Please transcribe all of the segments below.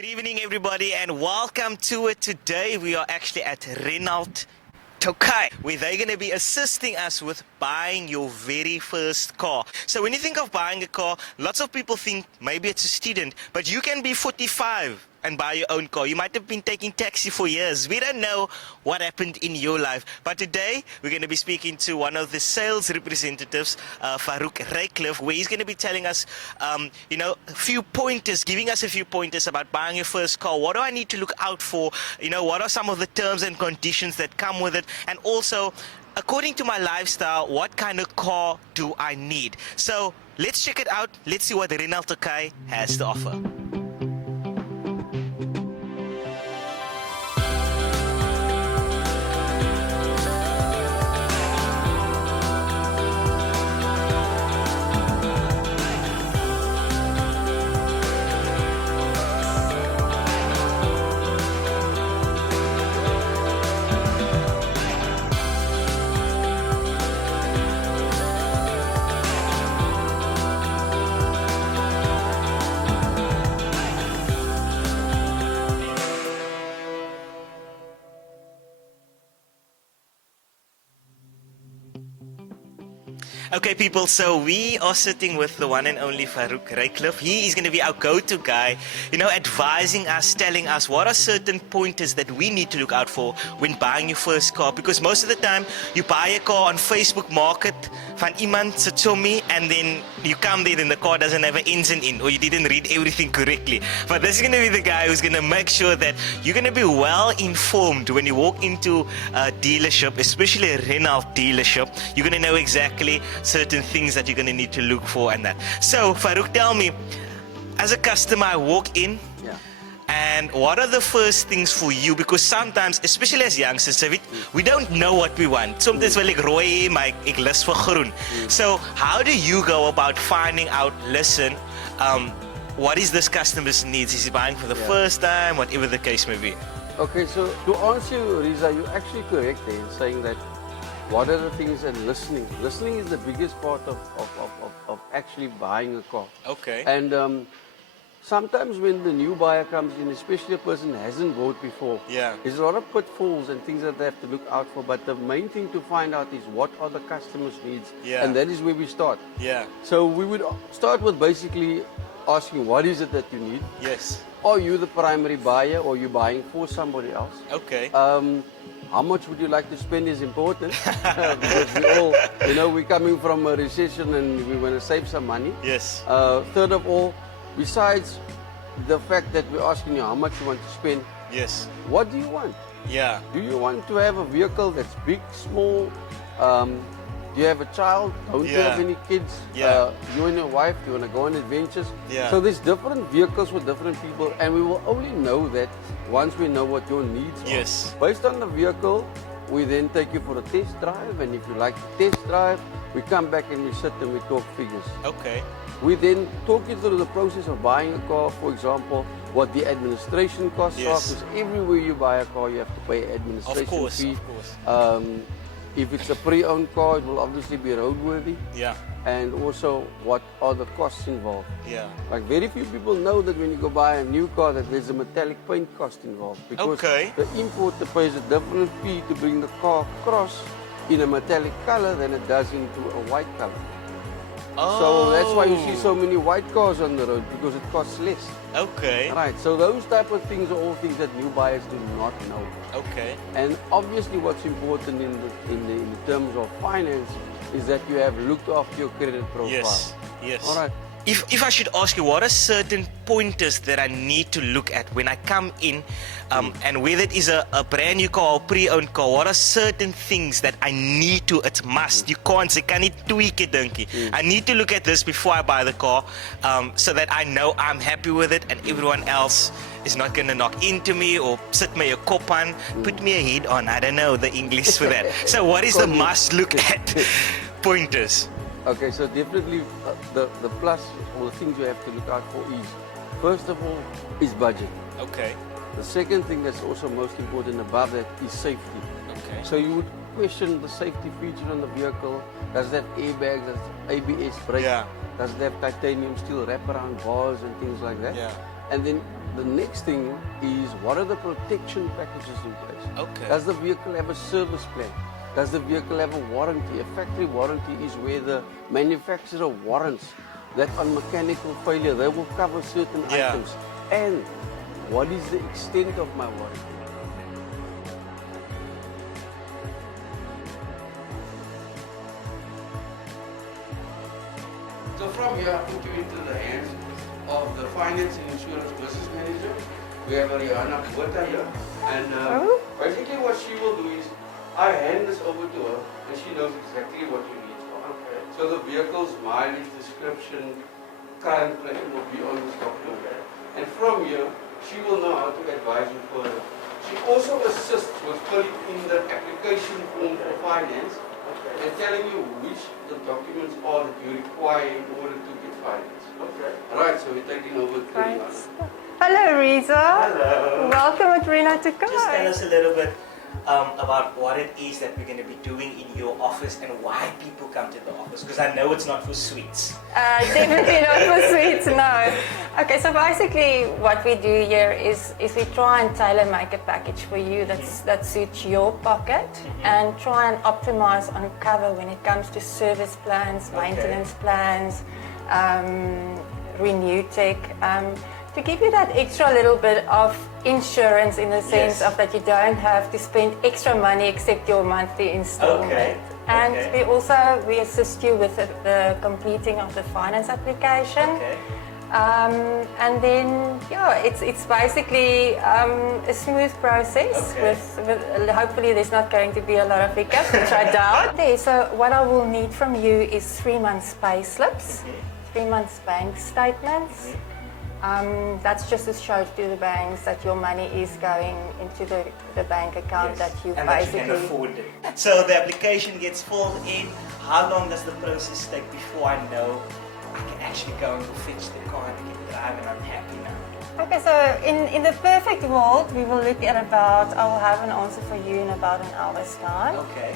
Good evening, everybody, and welcome to it. Today, we are actually at Renault Tokai, where they're going to be assisting us with buying your very first car. So when you think of buying a car, lots of people think maybe it's a student, but you can be 45 and buy your own car. You might have been taking taxi for years. We don't know what happened in your life. But today, we're going to be speaking to one of the sales representatives, Farouk Ryklief, where he's going to be telling us, a few pointers, giving us a few pointers about buying your first car. What do I need to look out for? What are some of the terms and conditions that come with it? And also, according to my lifestyle, what kind of car do I need? So let's check it out. Let's see what the Renault Tokai has to offer. Okay, people, so we are sitting with the one and only Farouk Ryklief. He is going to be our go-to guy, advising us, telling us what are certain pointers that we need to look out for when buying your first car. Because most of the time, you buy a car on Facebook Market van iemand se chommy, and then you come there and the car doesn't have an engine in, or you didn't read everything correctly. But this is going to be the guy who's going to make sure that you're going to be well informed when you walk into a dealership, especially a Renault dealership. You're going to know exactly certain things that you're going to need to look for and that. So, Farouk, tell me, as a customer, I walk in, and what are the first things for you? Because sometimes, especially as youngsters, we don't know what we want. Sometimes we're like, rooi, maar ek lus vir groen. So, how do you go about finding out, listen, what is this customer's needs? Is he buying for the first time, whatever the case may be? Okay, so to answer you, Rezah, you're actually correct in saying that what are the things, and listening. Listening is the biggest part of actually buying a car. Okay. And sometimes when the new buyer comes in, especially a person who hasn't bought before, there's a lot of pitfalls and things that they have to look out for. But the main thing to find out is what are the customer's needs. And that is where we start. So we would start with basically asking, what is it that you need? Yes. Are you the primary buyer, or are you buying for somebody else? Okay. How much would you like to spend is important because we all, we're coming from a recession and we want to save some money. Yes. Third of all, besides the fact that we're asking you how much you want to spend, what do you want? Do you want to have a vehicle that's big, small? Do you have a child? Don't you have any kids? You and your wife, you want to go on adventures? So there's different vehicles for different people, and we will only know that once we know what your needs are. Based on the vehicle, we then take you for a test drive, and if you like the test drive, we come back and we sit and we talk figures. Okay. We then talk you through the process of buying a car, for example, what the administration costs are, because everywhere you buy a car, you have to pay administration fee. Of course. If it's a pre-owned car, it will obviously be roadworthy. And also, what are the costs involved? Like very few people know that when you go buy a new car, that there's a metallic paint cost involved. Because the importer pays a different fee to bring the car across in a metallic color than it does into a white color. So that's why you see so many white cars on the road, because it costs less. Right, so those type of things are all things that new buyers do not know. And obviously what's important in the terms of finance is that you have looked after your credit profile. All right. If I should ask you, what are certain pointers that I need to look at when I come in, and whether it is a brand new car or pre-owned car, what are certain things that I need to, it's must, you can't say, can it tweak it, donkey? I need to look at this before I buy the car, so that I know I'm happy with it and everyone else is not going to knock into me or sit me a kop on, put me a head on, I don't know the English for that. So what is the must look at pointers? Okay, so definitely the plus or the things you have to look out for is, first of all, is budget. The second thing that's also most important above that is safety. So you would question the safety feature on the vehicle. Does it have airbags? Does it have ABS brakes? Does it have titanium steel wraparound bars and things like that? And then the next thing is, what are the protection packages in place? Okay. Does the vehicle have a service plan? Does the vehicle have a warranty? A factory warranty is where the manufacturer warrants that on mechanical failure, they will cover certain items. And what is the extent of my warranty? So from here, I put you into the hands of the finance and insurance business manager. We have Renault Kwid here. And basically what she will do is, I hand this over to her and she knows exactly what you need for. Okay. So the vehicle's mileage, description, current plan will be on this document. And from here, she will know how to advise you further. She also assists with filling in the application form for finance and telling you which the documents are that you require in order to get finance. Okay. Right, so we're taking over to Renault. Hello, Rezah. Hello. Welcome at Renault Tokai. Just tell us a little bit about what it is that we're going to be doing in your office and why people come to the office, because I know it's not for sweets. Definitely not for sweets, no. Okay, so basically what we do here is we try and tailor make a package for you that suits your pocket and try and optimize on cover when it comes to service plans, maintenance plans, renew tech. To give you that extra little bit of insurance in the sense of that you don't have to spend extra money except your monthly installment. And we assist you with the completing of the finance application. And then it's basically a smooth process with hopefully there's not going to be a lot of hiccups, which I doubt. So what I will need from you is 3 months pay slips, 3 months bank statements. That's just to show to the banks that your money is going into the bank account that you and basically... that you can afford it. So the application gets filled in. How long does the process take before I know I can actually go and fetch the car and I can drive and I'm happy now? Okay, so in the perfect world, we will look at about, I will have an answer for you in about an hour's time. Okay.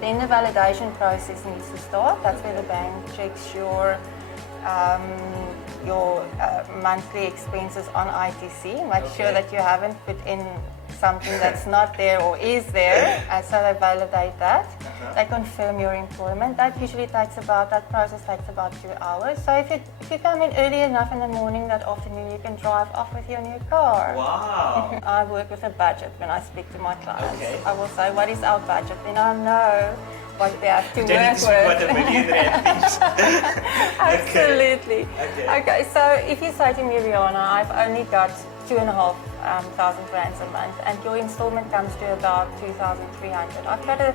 Then the validation process needs to start. That's where the bank checks your monthly expenses on ITC. Make sure that you haven't put in something that's not there or is there, so they validate that. They confirm your employment. That usually takes about, that process takes about 2 hours. So if you come in early enough in the morning, that afternoon you can drive off with your new car. Wow. I work with a budget when I speak to my clients. I will say, what is our budget? Then I know what they have to work with. What a millionaire thinks. Absolutely. Okay, so if you say to me, Rihanna, I've only got 2,500 rands a month and your installment comes to about 2,300. I've got a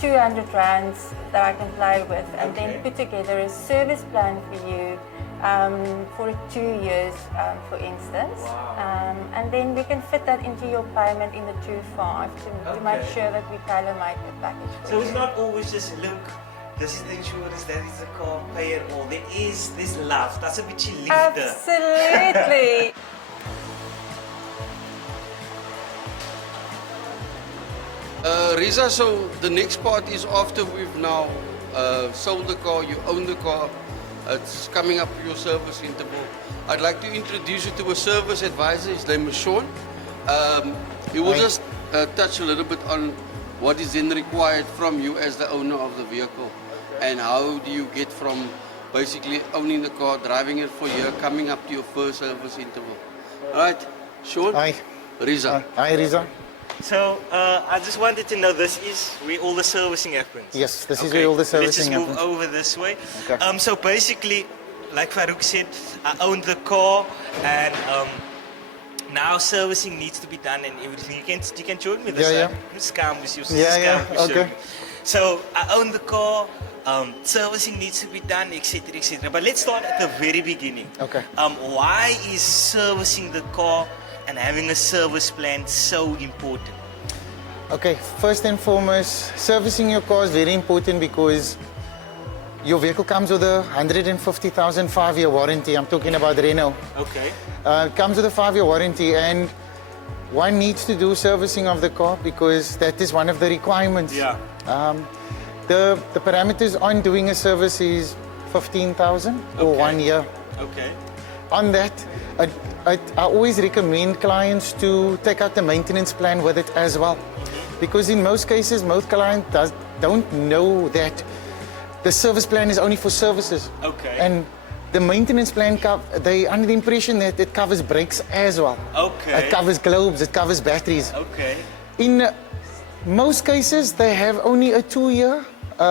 200 rands that I can play with and then put together a service plan for you for 2 years, for instance. And then we can fit that into your payment in the 2.5 to make sure that we tailor-make the package for So you. it's not always just, look, this is the insurance, that is the car, pay it all. There is this love. That's a bit liefde. Absolutely. Rezah, so the next part is after we've now sold the car, you own the car, it's coming up to your service interval. I'd like to introduce you to a service advisor. His name is Sean. He will just touch a little bit on what is then required from you as the owner of the vehicle and how do you get from basically owning the car, driving it for a year, coming up to your first service interval. All right, Sean? Hi. Rezah. Hi, Rezah. So I just wanted to know, this is where all the servicing happens? Yes, this is where all the servicing happens. Let's just move over this way. So basically, like Farouk said, I own the car and now servicing needs to be done and everything. You can join me this Okay. So I own the car, servicing needs to be done, etc., etc. But let's start at the very beginning. Okay. Why is servicing the car and having a service plan so important? Okay, first and foremost, servicing your car is very important because your vehicle comes with a 150,000 5-year warranty. I'm talking about Renault. Okay. It comes with a 5-year warranty and one needs to do servicing of the car because that is one of the requirements. Yeah. The parameters on doing a service is 15,000 for 1 year. Okay. on that, I always recommend clients to take out the maintenance plan with it as well. Because in most cases, most clients don't know that the service plan is only for services. Okay. And the maintenance plan, they under the impression that it covers brakes as well. Okay. It covers globes, it covers batteries. Okay. In most cases, they have only a 2-year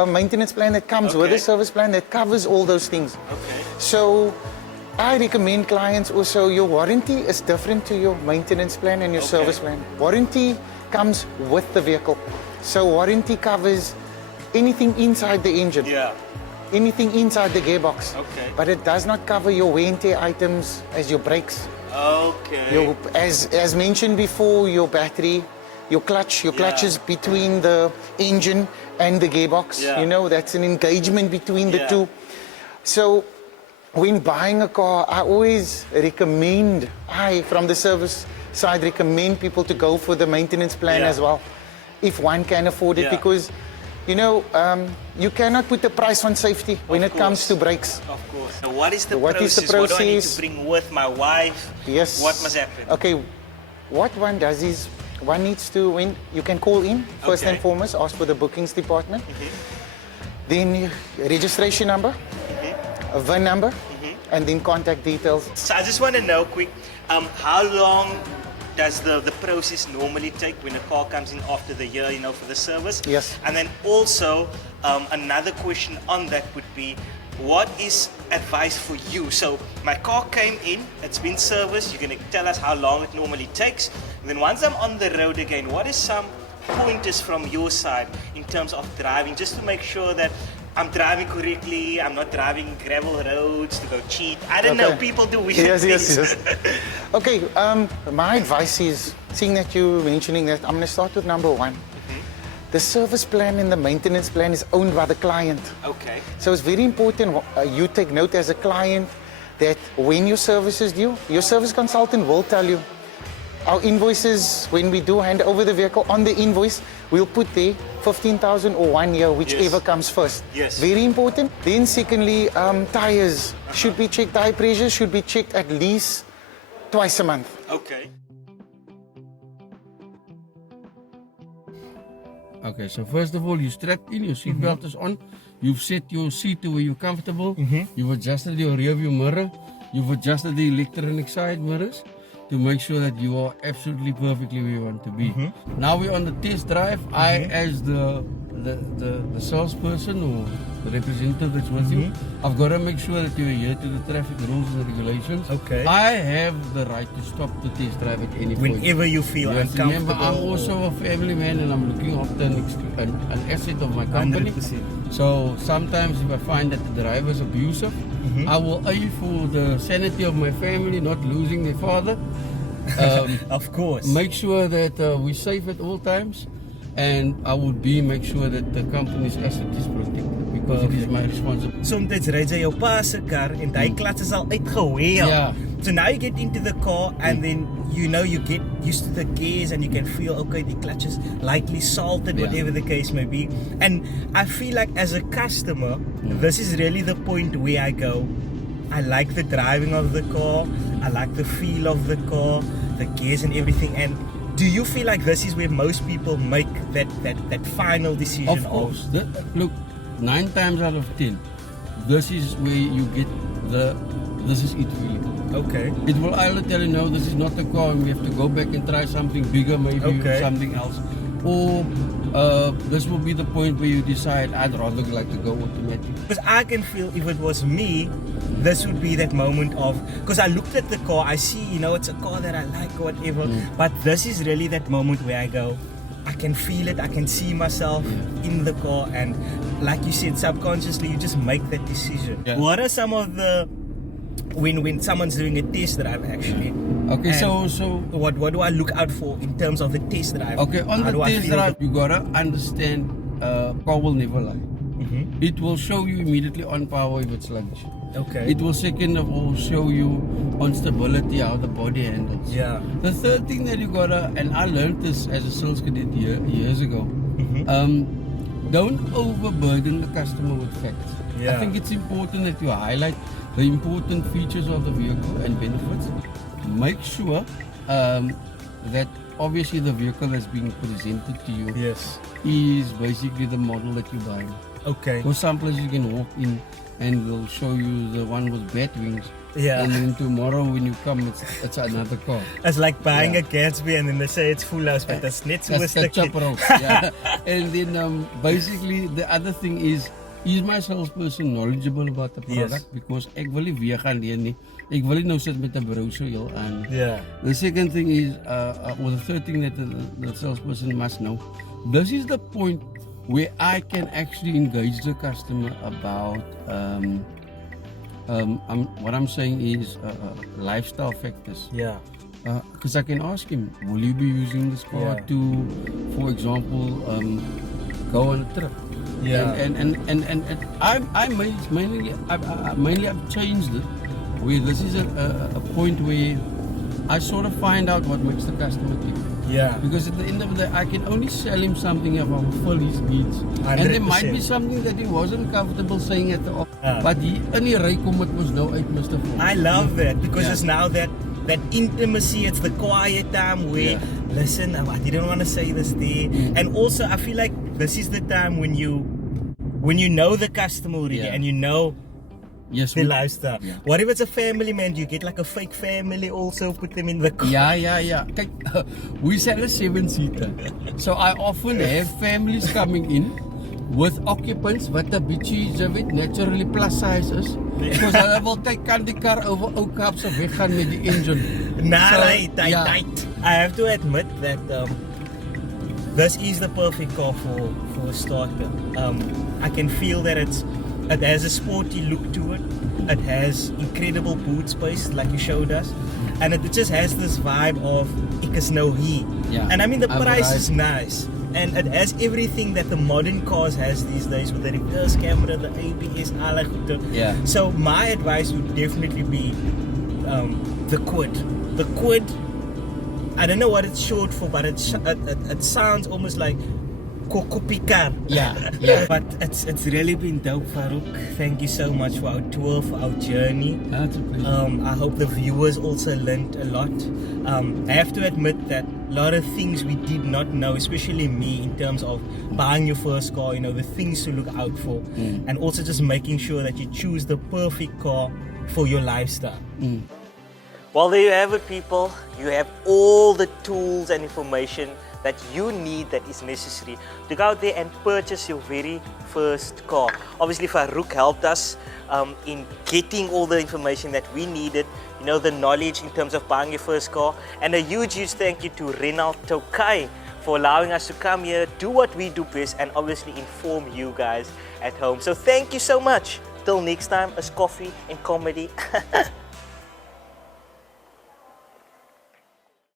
maintenance plan that comes with a service plan that covers all those things. Okay. So I recommend clients also, your warranty is different to your maintenance plan and your service plan. Warranty comes with the vehicle. So warranty covers anything inside the engine. Yeah. Anything inside the gearbox. Okay. But it does not cover your wear and tear items as your brakes. Okay. As mentioned before, your battery, your clutch is between the engine and the gearbox. Yeah. You know, that's an engagement between the two. So when buying a car, I always recommend, from the service side, recommend people to go for the maintenance plan as well, if one can afford it, because you know, you cannot put a price on safety when it comes to brakes. Of course. So what is the What process? is the What do I need to process? bring with my wife? Yes. What must happen? Okay, what one does is, one needs to, when you can call in, first and foremost, ask for the bookings department. Then registration number, a VIN number, and then contact details. So I just want to know quick, how long does the process normally take when a car comes in after the year, you know, for the service? Yes. And then also, another question on that would be, what is advice for you? So my car came in, it's been serviced, you're going to tell us how long it normally takes. And then once I'm on the road again, what is some pointers from your side in terms of driving, just to make sure that I'm driving correctly, I'm not driving gravel roads to go cheat. I don't know, people do weird things. Yes. Okay, my advice is, seeing that you're mentioning that, I'm going to start with number one. The service plan and the maintenance plan is owned by the client. Okay. So it's very important you take note as a client that when your service is due, your service consultant will tell you. Our invoices, when we do hand over the vehicle, on the invoice, we'll put there 15,000 or 1 year, whichever comes first. Yes. Very important. Then secondly, tires should be checked. Tire pressure should be checked at least twice a month. Okay. Okay, so first of all, you strapped in, your seatbelt is on, you've set your seat to where you're comfortable, you've adjusted your rear view mirror, you've adjusted the electronic side mirrors to make sure that you are absolutely perfectly where you want to be. Now we're on the test drive. I, as the salesperson or the representative that's with you, I've got to make sure that you adhere to the traffic rules and regulations. Okay. I have the right to stop the test drive at any point. Whenever you feel uncomfortable. Remember, I'm also a family man and I'm looking after an asset of my company. 100%. So sometimes if I find that the driver is abusive, I will aim for the sanity of my family, not losing their father. Of course. Make sure that we're safe at all times, and I would make sure that the company's asset is protected because it is my responsibility. Sometimes Rezah jou pa se kar en die klats is al uitgeheel. Yeah. So now you get into the car and then you know you get used to the gears and you can feel, okay, the clutch is lightly salted, whatever the case may be. And I feel like as a customer, this is really the point where I go, I like the driving of the car, I like the feel of the car, the gears and everything. And do you feel like this is where most people make that final decision? Of course. Look, 9 times out of 10, this is where you get this is it feeling. Okay. It will either tell you, no, this is not the car and we have to go back and try something bigger, maybe or something else. Or this will be the point where you decide, I'd rather like to go automatic. Because I can feel if it was me, this would be that moment of, because I looked at the car, I see, you know, it's a car that I like or whatever, but this is really that moment where I go, I can feel it, I can see myself in the car, and like you said, subconsciously you just make that decision. Yeah. What are some of the, when someone's doing a test drive actually? Okay, so what do I look out for in terms of the test drive? Okay, on the test drive, you gotta understand car will never lie. It will show you immediately on power if it's sluggish. Okay. It will second of all show you on stability how the body handles. Yeah. The third thing that you gotta, and I learned this as a sales cadet years ago, don't overburden the customer with facts. I think it's important that you highlight the important features of the vehicle and benefits. Make sure that obviously the vehicle that's being presented to you is basically the model that you're buying. Okay. For some places you can walk in and they'll show you the one with bat wings. Yeah. And then tomorrow when you come, it's another car. It's like buying a Gatsby and then they say it's full house, but it's net so That's the chopper. Yeah. And then basically the other thing is my salesperson knowledgeable about the product? Because ek wil nie weer gaan leen nie. Ek wil nie nou sit met 'n brochure heel aan. Yeah. The second thing is, or the third thing that the salesperson must know, this is the point where I can actually engage the customer about what I'm saying is lifestyle factors. Yeah. Because I can ask him, will you be using this car to, for example, go on a trip? Yeah. And I mainly I've changed it where this is a point where I sort of find out what makes the customer tick. Yeah. Because at the end of the day, I can only sell him something if I fulfill his needs. 100%. And there might be something that he wasn't comfortable saying at the office. But he in die ry kom het mos nou uit, Mr. Forbes. I love that because it's now that intimacy, it's the quiet time where, listen, I didn't want to say this there. And also, I feel like this is the time when you know the customer already and you know the lifestyle. Yeah. What if it's a family, man? Do you get like a fake family also, put them in the car? Yeah. Kijk, we sell a 7-seater. So I often have families coming in with occupants what a bietjie naturally plus size is. Because hulle wil kyk kan die kar over ou Kaap se weggaan met die engine. Right. I have to admit that this is the perfect car for a starter. I can feel that it has a sporty look to it. It has incredible boot space like you showed us. And it just has this vibe of ek is nou hier. Yeah. And I mean the price is nice. And it has everything that the modern cars has these days with the reverse camera, the ABS, alle goede. Yeah. So my advice would definitely be the Kwid. The Kwid, I don't know what it's short for, but it sounds almost like Kokopikar. Yeah. But it's really been dope, Farouk. Thank you so much for our tour, for our journey. That's a pleasure. I hope the viewers also learned a lot. I have to admit that a lot of things we did not know, especially me, in terms of buying your first car, the things to look out for, and also just making sure that you choose the perfect car for your lifestyle. Well, there you have it, people. You have all the tools and information that you need, that is necessary to go out there and purchase your very first car. Obviously, Farouk helped us in getting all the information that we needed, the knowledge in terms of buying your first car. And a huge thank you to Renault Tokai for allowing us to come here, do what we do best, and obviously inform you guys at home. So thank you so much. Till next time, it's coffee and comedy.